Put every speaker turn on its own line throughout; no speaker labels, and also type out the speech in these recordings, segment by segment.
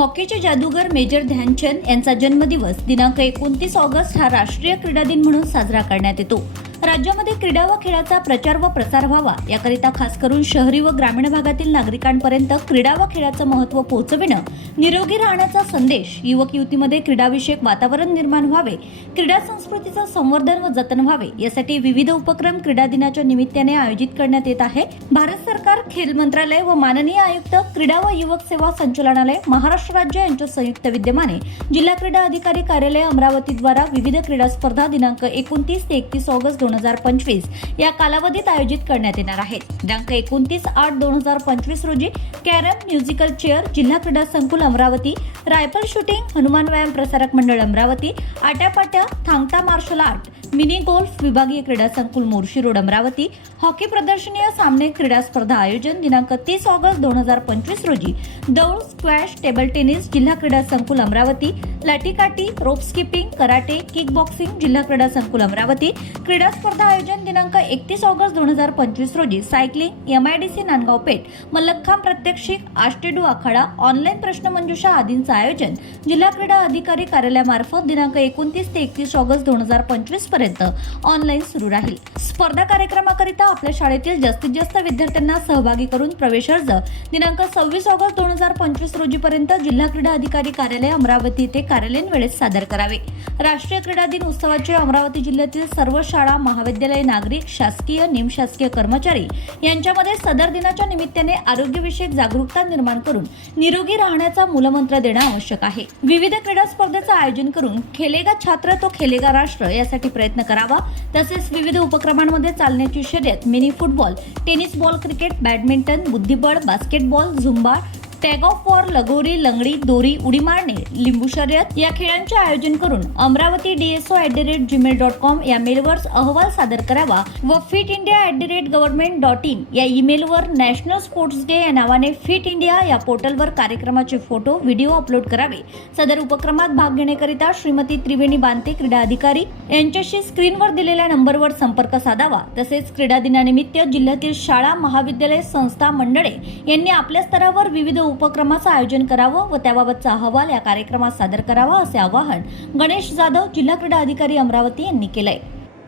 हॉकीचे जादूगर मेजर ध्यानचंद यांचा जन्मदिवस दिनांक एकोणतीस ऑगस्ट हा राष्ट्रीय क्रीडा दिन म्हणून साजरा करण्यात येतो. राज्यामध्ये क्रीडा व खेळाचा प्रचार व प्रसार व्हावा याकरिता खास करून शहरी व ग्रामीण भागातील नागरिकांपर्यंत क्रीडा व खेळाचं महत्त्व पोहोचविणं निरोगी राहण्याचा संदेश युवक युवतीमध्ये क्रीडाविषयक वातावरण निर्माण व्हावे क्रीडा संस्कृतीचं संवर्धन व जतन व्हावे यासाठी विविध उपक्रम क्रीडा दिनाच्या निमित्ताने आयोजित करण्यात येत आहे. भारत सरकार खेल मंत्रालय व माननीय आयुक्त क्रीडा व युवक सेवा संचालनालय महाराष्ट्र राज्य यांच्या संयुक्त विद्यमाने जिल्हा क्रीडा अधिकारी कार्यालय अमरावती द्वारा विविध क्रीडा स्पर्धा दिनांक एकोणतीस ते एकतीस ऑगस्ट दोन हजार पंचवीस या कालावधीत आयोजित करण्यात येणार आहेत. दिनांक एकोणतीस आठ दोन हजार पंचवीस रोजी कॅरम म्युझिकल चेअर जिल्हा क्रीडा संकुल अमरावती रायफल शूटिंग हनुमान व्यायाम प्रसारक मंडळ अमरावती आट्यापाट्या थांगता मार्शल आर्ट मिनी गोल्फ विभागीय क्रीडा संकुल मोर्शी रोड अमरावती हॉकी प्रदर्शनीय सामने क्रीडा स्पर्धा आयोजन दिनांक तीस ऑगस्ट दोन हजार पंचवीस रोजी. दौड स्क्वॅश टेबल टेनिस जिल्हा क्रीडा संकुल Amravati लाठीकाठी rope skipping karate kick boxing जिल्हा क्रीडा संकुल अमरावती. क्रीडा स्पर्धा आयोजन दिनांक एकतीस ऑगस्ट दोन हजार पंचवीस रोजी. Cycling M I D C Nandgaon Peth. Mallakhamb प्रत्यक्षिक आष्टेडू आखाडा ऑनलाईन प्रश्नमंजुषा आदींचं आयोजन. जिल्हा क्रीडा अधिकारी कार्यालयामार्फत दिनांक एकोणतीस ते एकतीस ऑगस्ट दोन हजार पंचवीस पर्यंत ऑनलाईन सुरू राहील. स्पर्धा कार्यक्रमाकरिता आपल्या शाळेतील जास्तीत जास्त विद्यार्थ्यांना सहभागी करून प्रवेश अर्ज दिनांक सव्वीस ऑगस्ट दोन हजार पंचवीस रोजीपर्यंत जिल्हा क्रीडा अधिकारी कार्यालय अमरावती येथे कार्यालयीन वेळेत सादर करावे. राष्ट्रीय क्रीडा दिन उत्सवाचे अमरावती जिल्ह्यातील सर्व शाळा महाविद्यालय नागरिक शासकीय निमशासकीय कर्मचारी यांच्यामध्ये सदर दिनाच्या निमित्ताने आरोग्यविषयक जागरूकता निर्माण करून निरोगी राहण्याचा मूलमंत्र देणं आवश्यक आहे. विविध क्रीडा स्पर्धेचं आयोजन करून खेलेगा छात्र तो खेलेगा राष्ट्र यासाठी प्रयत्न प्रयत्न करावा. तसेच विविध उपक्रमांमध्ये चालण्याची शर्यत mini football tennis ball cricket badminton बुद्धिबळ basketball Zumba tug of war लगोरी लंगडी दोरी उडी मारणे लिंबू शर्यत या खेळांचे आयोजन करून Amravati DSO at the rate Gmail dot com या मेलवर अहवाल सादर करावा व fit India at the rate government dot in या ईमेलवर नॅशनल स्पोर्ट्स डे या नावाने फिट इंडिया या पोर्टलवर कार्यक्रमाचे फोटो व्हिडिओ अपलोड करावे. सदर उपक्रमात भाग घेण्याकरिता श्रीमती त्रिवेणी बांते क्रीडा अधिकारी यांच्याशी स्क्रीनवर दिलेल्या नंबरवर संपर्क साधावा. तसेच क्रीडा दिनानिमित्त जिल्ह्यातील शाळा महाविद्यालय संस्था मंडळे यांनी आपल्या स्तरावर विविध उपक्रमाचं आयोजन करावं व त्याबाबतचा अहवाल या कार्यक्रमात सादर करावा असे आवाहन गणेश जाधव जिल्हा क्रीडा अधिकारी अमरावती यांनी केलंय.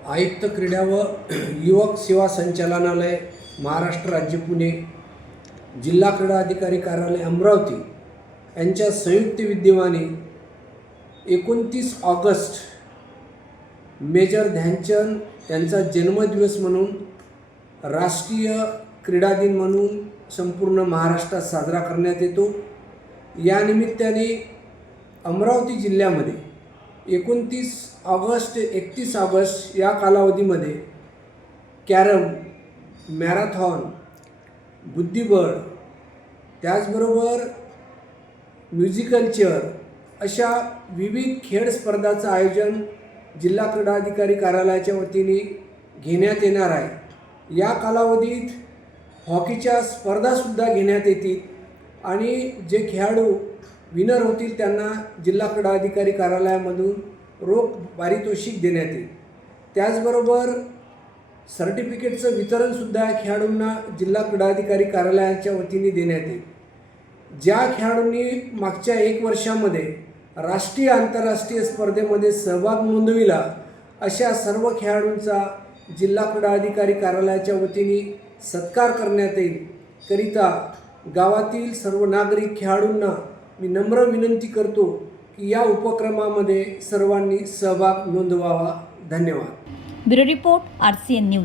आयुक्त क्रीडा व युवक सेवा संचालनालय महाराष्ट्र राज्य पुणे जिल्हा क्रीडा अधिकारी कार्यालय अमरावती यांच्या संयुक्त विद्यमाने एकोणतीस ऑगस्ट मेजर ध्यानचंद यांचा जन्मदिवस म्हणून राष्ट्रीय क्रीडा दिन म्हणून संपूर्ण महाराष्ट्रात साजरा करण्यात येतो. या निमित्ताने अमरावती जिल्ह्यामध्ये एकोणतीस ऑगस्ट एकतीस ऑगस्ट या कालावधीमध्ये कॅरम मॅरेथॉन बुद्धिबळ त्याचबरोबर म्युझिकल चेअर अशा विविध खेळ स्पर्धाचं आयोजन जिल्हा क्रीडा अधिकारी कार्यालयाच्या वतीने घेण्यात येणार आहे. या कालावधीत हॉकीच्या स्पर्धासुद्धा घेण्यात येतील. आणि जे खेळाडू विनर होतील त्यांना जिल्हा क्रीडा अधिकारी कार्यालयामधून रोख पारितोषिक देण्यात येईल. त्याचबरोबर सर्टिफिकेटचं वितरणसुद्धा खेळाडूंना जिल्हा क्रीडाधिकारी कार्यालयाच्या वतीने देण्यात येईल. ज्या खेळाडूंनी मागच्या एक वर्षामध्ये राष्ट्रीय आंतरराष्ट्रीय स्पर्धेमध्ये सहभाग नोंदविला अशा सर्व खेळाडूंचा जिल्हा क्रीडा अधिकारी कार्यालयाच्या वतीने सत्कार करण्यात येईल. करिता गावातील सर्व नागरिक खेळाडूंना मी नम्र विनंती करतो की या उपक्रमामध्ये सर्वांनी सहभाग नोंदवावा. धन्यवाद.
Bureau report RCN news.